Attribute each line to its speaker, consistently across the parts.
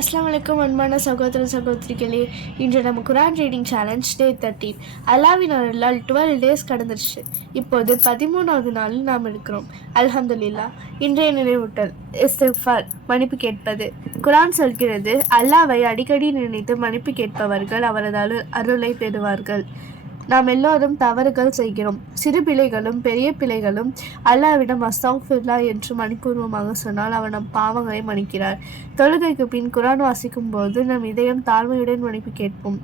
Speaker 1: அஸ்லாம் வலைக்கம் அன்பான சகோதர சகோதரிகளே இன்று நம்ம Quran reading challenge day thirteen அல்லாவின் அருளால் டுவெல் டேஸ் கடந்துருச்சு. இப்போது பதிமூணாவது நாளில் நாம் இருக்கிறோம். அல்ஹம்துலில்லா இன்றைய நினைவூட்டல் இஸ்திஃபார் மன்னிப்பு கேட்பது. குரான் சொல்கிறது அல்லாவை அடிக்கடி நினைத்து மன்னிப்பு கேட்பவர்கள் அவரது அருளை பெறுவார்கள். நாம் எல்லோரும் தவறுகள் செய்கிறோம். சிறு பிழைகளும் பெரிய பிழைகளும் அல்லாவிடம் அஸ்தௌஃபில்லா என்று மணிப்பூர்வமாக சொன்னால் அவர் நம் பாவங்களை மன்னிக்கிறார். தொழுகைக்கு பின் குரான் வாசிக்கும் போது நம் இதயம் தாழ்மையுடன் மன்னிப்பு கேட்போம்.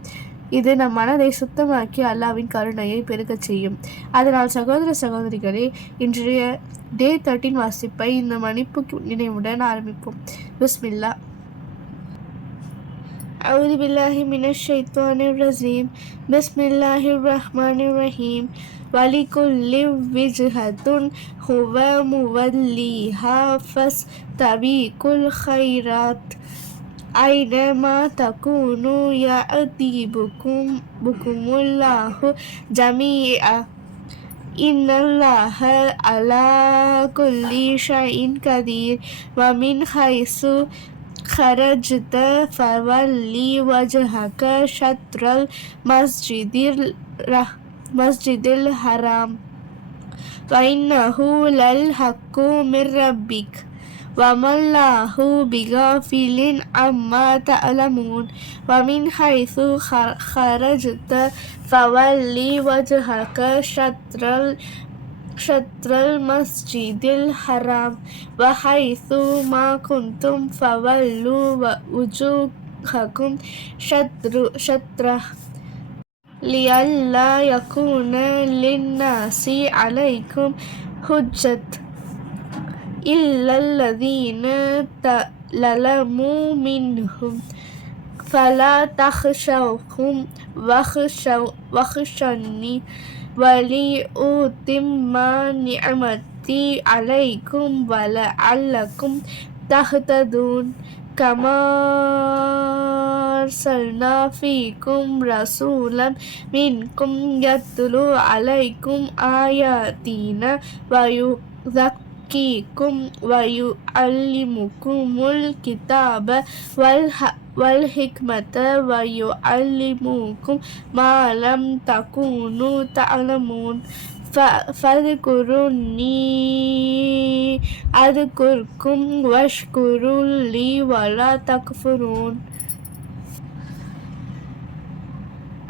Speaker 1: இது நம் மனதை சுத்தமாக்கி அல்லாவின் கருணையை பெருகச் செய்யும். அதனால் சகோதர சகோதரிகளே இன்றைய டே தேர்ட்டின் வாசிப்பை இந்த மன்னிப்பு நினைவுடன் ஆரம்பிப்போம். பிஸ்மில்லா.
Speaker 2: أعوذ بالله من الشيطان الرجيم. بسم الله الرحمن الرحيم. ولكل وجهة هو موليها فاستبقوا الخيرات. أينما تكونوا يأتي بكم بكم الله جميعا. إن الله على كل شيء قدير. ومن حيث خرجت فولي وجهك شطر المسجد المسجد الحرام. فإنه للحق من ربك وما الله بغافل عما تعلمون. ومن حيث خرجت فولي وجهك شطر شطر المسجد الحرام وحيث ما كنتم فولوا وجوهكم شطر شطره لئلا يكون للناس عليكم حجة إلا الذين ظلموا منهم فلا تخشوهم واخشوني ولأتم نعمتي عليكم ولعلكم تهتدون كما أرسلنا فيكم رسولا منكم يتلو عليكم آياتنا ويزكيكم ويعلمكم الكتاب والحكمة ويعلمكم ما لم تكونوا تعلمون فاذكروني أذكركم واشكروا لي ولا تكفرون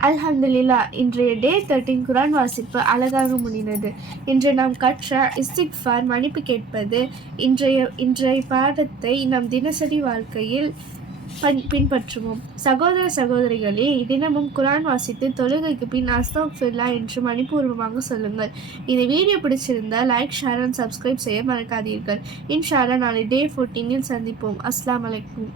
Speaker 1: அல்ஹம்துலில்லா இன்றைய டே தேர்ட்டின் குரான் வாசிப்பு அழகாக முடிந்தது இன்று நாம் கற்ற இஸ்திக்ஃபார் மன்னிப்பு கேட்பது இன்றைய இன்றைய பாடத்தை நம் தினசரி வாழ்க்கையில் பின்பற்றுவோம். சகோதர சகோதரிகளே தினமும் குரான் வாசித்து தொழுகைக்கு பின் அஸ்தோஃபில்லா என்று மணிபூர்வமாக சொல்லுங்கள். இந்த வீடியோ பிடிச்சிருந்தால் லைக் ஷேர் அண்ட் சப்ஸ்கிரைப் செய்ய மறக்காதீர்கள். இன்ஷால்லா நாளை டே ஃபோர்டீனில் சந்திப்போம். அஸ்லாம் வலைக்கும்